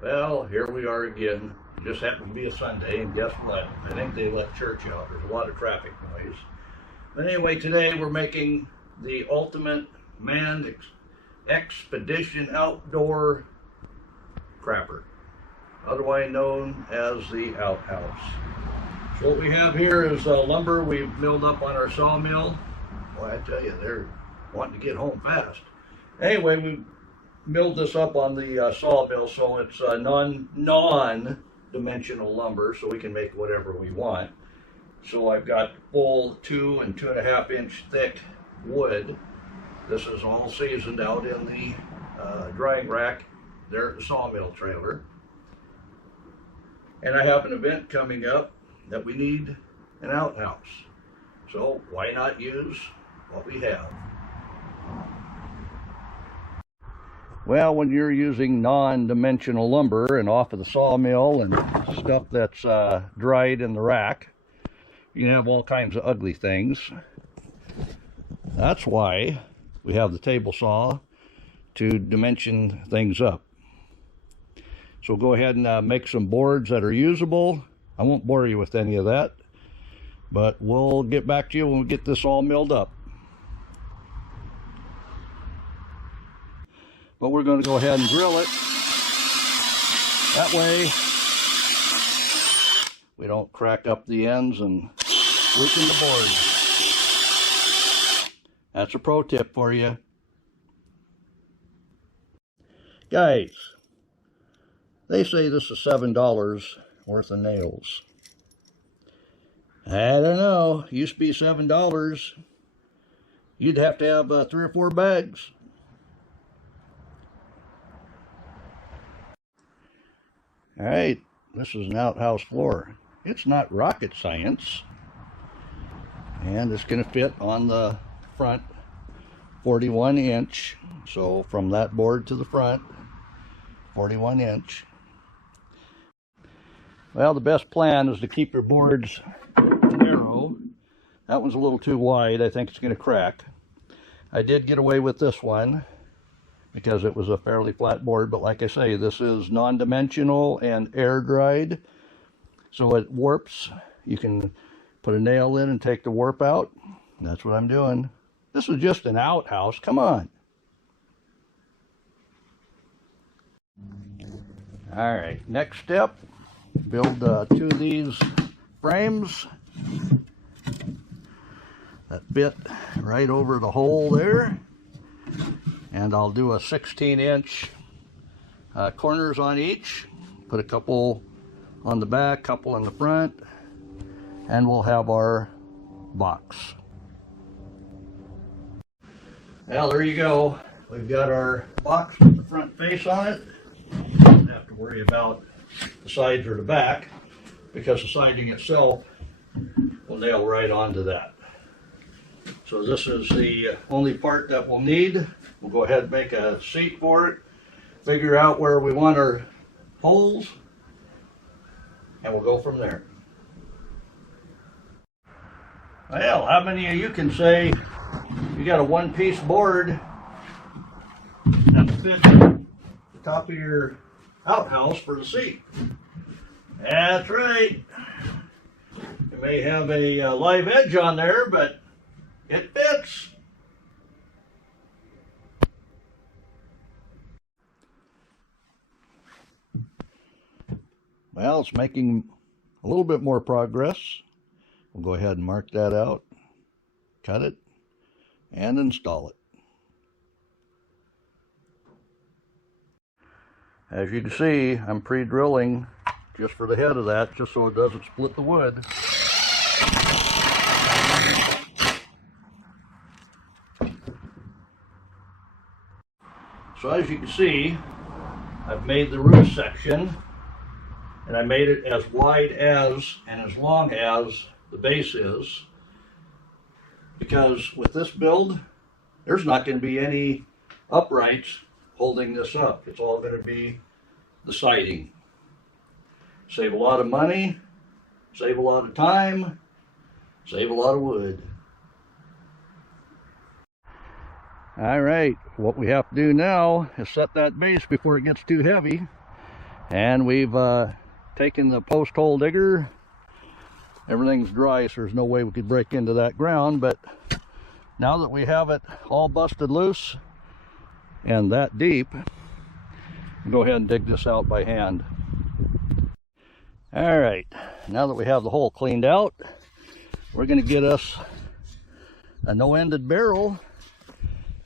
Well, here we are again. It just happened to be a Sunday, and guess what? I think they let church out. There's a lot of traffic noise. But anyway, today we're making the ultimate manned expedition outdoor crapper, otherwise known as the Outhouse. So what we have here is lumber we've milled up on our sawmill. Boy, I tell you, they're wanting to get home fast. Anyway, we milled this up on the sawmill, so it's non-dimensional lumber, so we can make whatever we want. So I've got full 2 and 2.5 inch thick wood. This is all seasoned out in the drying rack there at the sawmill trailer. And I have an event coming up that we need an outhouse. So why not use what we have? Well, when you're using non-dimensional lumber and off of the sawmill and stuff that's dried in the rack, you can have all kinds of ugly things. That's why we have the table saw to dimension things up. So go ahead and make some boards that are usable. I won't bore you with any of that, but we'll get back to you when we get this all milled up. But we're going to go ahead and drill it. That way we don't crack up the ends and weaken the board. That's a pro tip for you. Guys, they say this is $7 worth of nails. I don't know. Used to be $7. You'd have to have 3 or 4 bags. All right, this is an outhouse floor. It's not rocket science. And it's going to fit on the front 41 inch. So from that board to the front, 41 inch. Well, the best plan is to keep your boards narrow. That one's a little too wide. I think it's going to crack. I did get away with this one because it was a fairly flat board, but like I say, this is non-dimensional and air dried, so it warps. You can put a nail in and take the warp out. That's what I'm doing. This is just an outhouse. Come on. All right, next step, build 2 of these frames that fit right over the hole there. And I'll do a 16-inch corners on each. Put a couple on the back, couple in the front, and we'll have our box. Well, there you go. We've got our box with the front face on it. Don't have to worry about the sides or the back, because the siding itself will nail right onto that. So this is the only part that we'll need. We'll go ahead and make a seat for it, figure out where we want our holes, and we'll go from there. Well, how many of you can say you got a one-piece board that will fit the top of your outhouse for the seat? That's right. You may have a live edge on there, but it fits. Well, it's making a little bit more progress. We'll go ahead and mark that out, cut it, and install it. As you can see, I'm pre-drilling just for the head of that, just so it doesn't split the wood. So as you can see, I've made the roof section, and I made it as wide as and as long as the base is, because with this build, there's not going to be any uprights holding this up. It's all going to be the siding. Save a lot of money, save a lot of time, save a lot of wood. All right, what we have to do now is set that base before it gets too heavy. And we've taken the post hole digger. Everything's dry, so there's no way we could break into that ground, but now that we have it all busted loose and that deep, we'll go ahead and dig this out by hand. All right, now that we have the hole cleaned out, we're going to get us a no-ended barrel,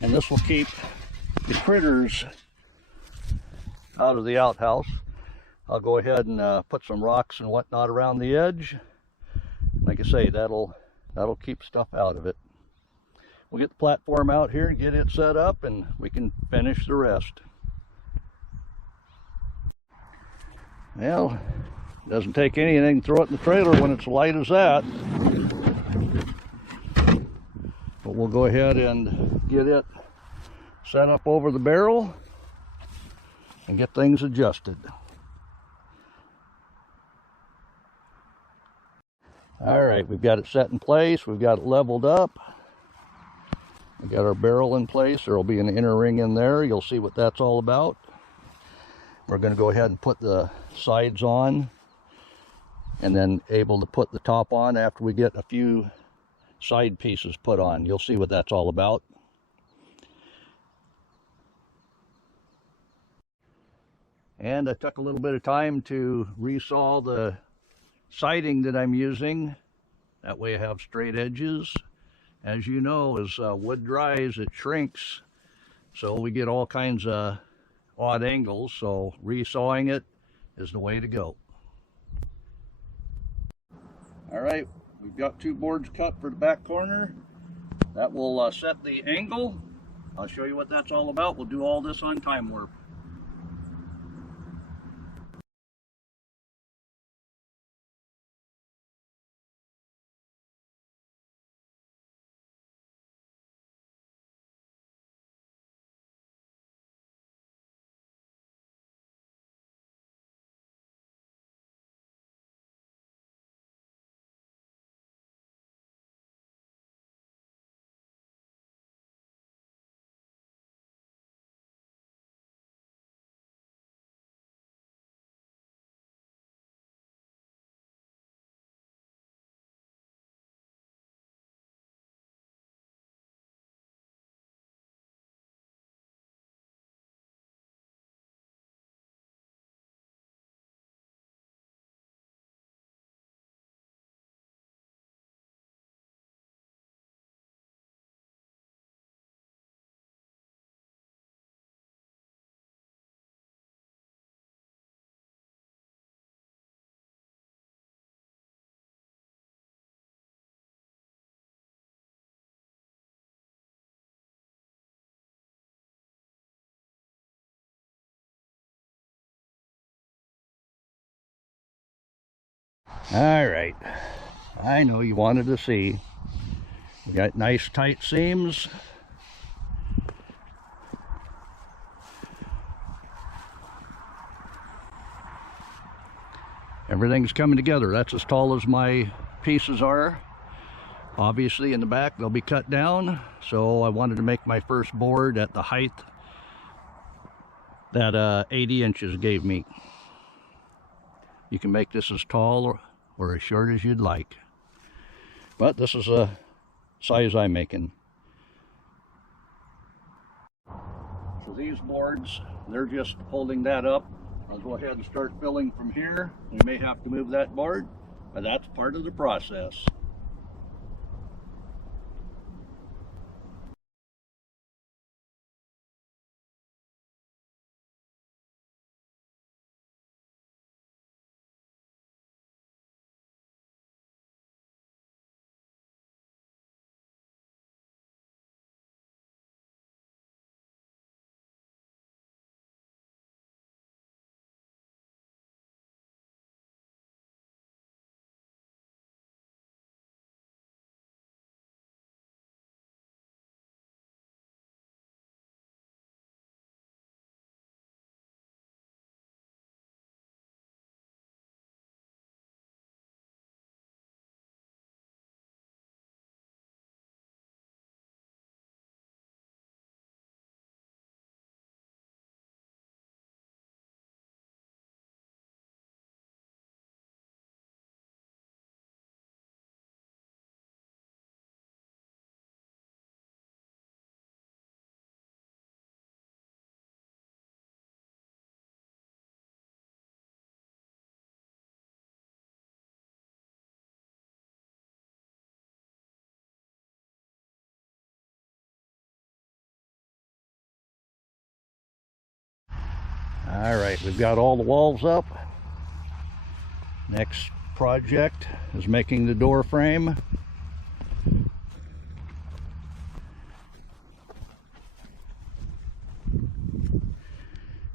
and this will keep the critters out of the outhouse. I'll go ahead and put some rocks and whatnot around the edge. Like I say, that'll keep stuff out of it. We'll get the platform out here and get it set up, and we can finish the rest. Well, it doesn't take anything to throw it in the trailer when it's light as that. But we'll go ahead and get it set up over the barrel and get things adjusted. All right, we've got it set in place. We've got it leveled up. We've got our barrel in place. There will be an inner ring in there. You'll see what that's all about. We're going to go ahead and put the sides on, and then able to put the top on after we get a few side pieces put on. You'll see what that's all about. And I took a little bit of time to resaw the siding that I'm using. That way I have straight edges. As you know, as wood dries, it shrinks, so we get all kinds of odd angles, so resawing it is the way to go. All right, we've got 2 boards cut for the back corner. That will set the angle. I'll show you what that's all about. We'll do all this on time warp. All right, I know you wanted to see. We got nice tight seams. Everything's coming together. That's as tall as my pieces are. Obviously in the back they'll be cut down, so I wanted to make my first board at the height that 80 inches gave me. You can make this as tall or as short as you'd like, but this is a size I'm making. So these boards, they're just holding that up. I'll go ahead and start filling from here. We may have to move that board, but that's part of the process. All right, we've got all the walls up. Next project is making the door frame.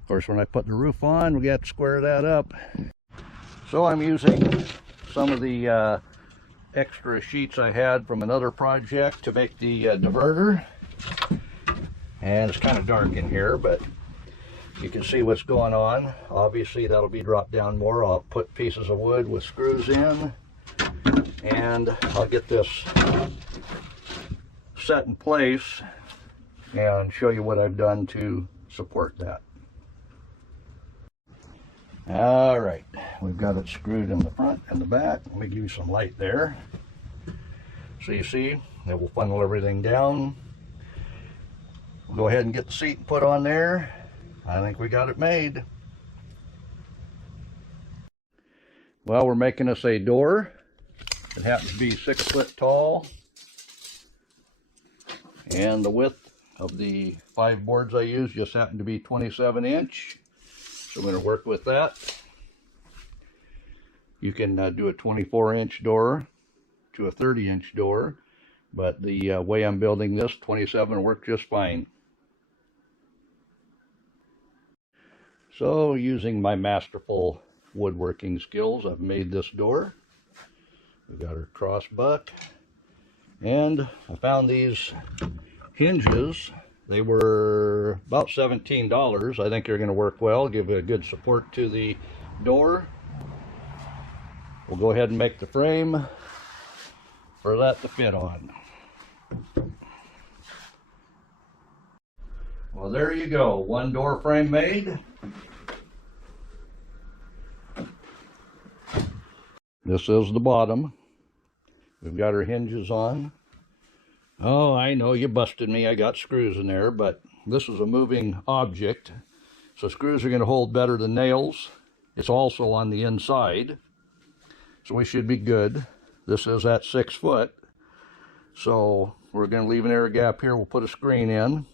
Of course, when I put the roof on, we got to square that up. So I'm using some of the extra sheets I had from another project to make the diverter. And it's kind of dark in here, but you can see what's going on. Obviously, that'll be dropped down more. I'll put pieces of wood with screws in, and I'll get this set in place and show you what I've done to support that. All right, we've got it screwed in the front and the back. Let me give you some light there. So you see, it will funnel everything down. We'll go ahead and get the seat put on there. I think we got it made. Well, we're making us a door. It happens to be 6 foot tall. And the width of the 5 boards I used just happened to be 27 inch. So I'm going to work with that. You can do a 24 inch door to a 30 inch door. But the way I'm building this, 27 worked just fine. So using my masterful woodworking skills, I've made this door. We've got our cross buck. And I found these hinges. They were about $17. I think they're going to work well, give a good support to the door. We'll go ahead and make the frame for that to fit on. Well, there you go. One door frame made. This is the bottom. We've got our hinges on. Oh, I know you busted me. I got screws in there, but this is a moving object. So screws are going to hold better than nails. It's also on the inside. So we should be good. This is at 6 foot. So we're going to leave an air gap here. We'll put a screen in.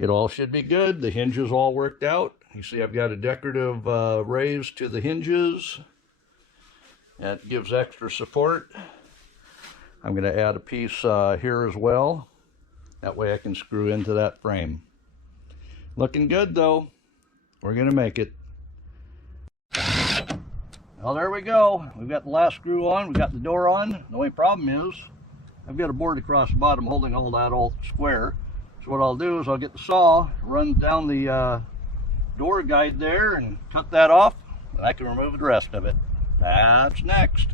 It all should be good. The hinges all worked out. You see I've got a decorative raise to the hinges. That gives extra support. I'm going to add a piece here as well. That way I can screw into that frame. Looking good though. We're going to make it. Well, there we go. We've got the last screw on. We've got the door on. The only problem is I've got a board across the bottom holding all that all square. So what I'll do is I'll get the saw, run down the door guide there and cut that off, and I can remove the rest of it. That's next.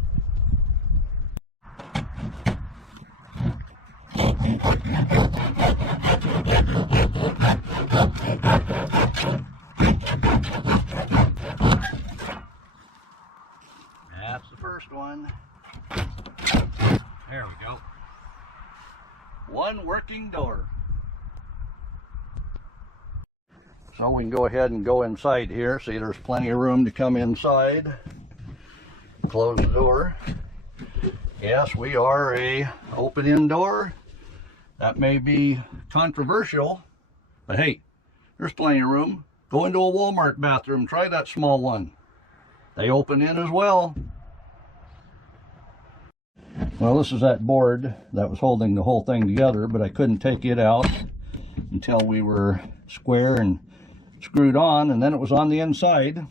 That's the first one. There we go. One working door. So we can go ahead and go inside here. See, there's plenty of room to come inside. Close the door. Yes, we are a open-in door. That may be controversial, but hey, there's plenty of room. Go into a Walmart bathroom, try that small one. They open in as well. Well, this is that board that was holding the whole thing together, but I couldn't take it out until we were square and screwed on, and then it was on the inside.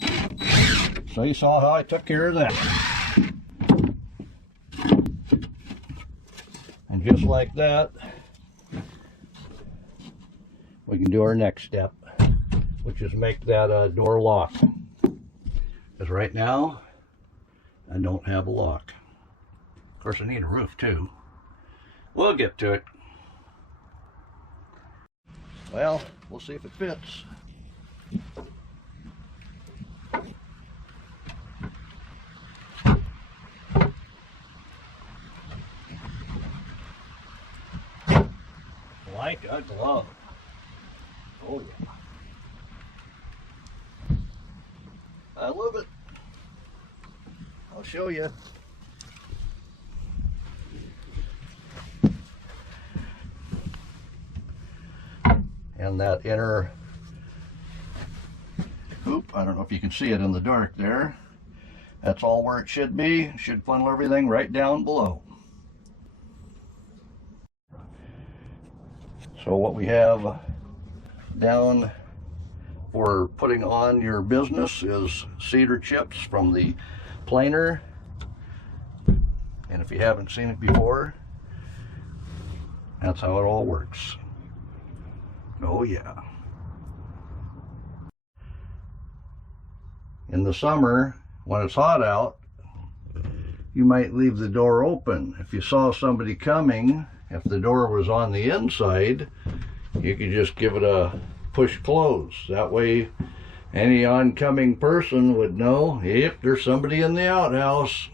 So you saw how I took care of that. And just like that, we can do our next step, which is make that door lock. Because right now, I don't have a lock. Of course, I need a roof too. We'll get to it. Well, we'll see if it fits. Like a glove. Oh yeah. I love it. I'll show you. And that inner I don't know if you can see it in the dark there. That's all where it should be. It should funnel everything right down below. So what we have down for putting on your business is cedar chips from the planer. And if you haven't seen it before, that's how it all works. Oh yeah. In the summer, when it's hot out, you might leave the door open. If you saw somebody coming, if the door was on the inside, you could just give it a push close. That way, any oncoming person would know, yep, there's somebody in the outhouse.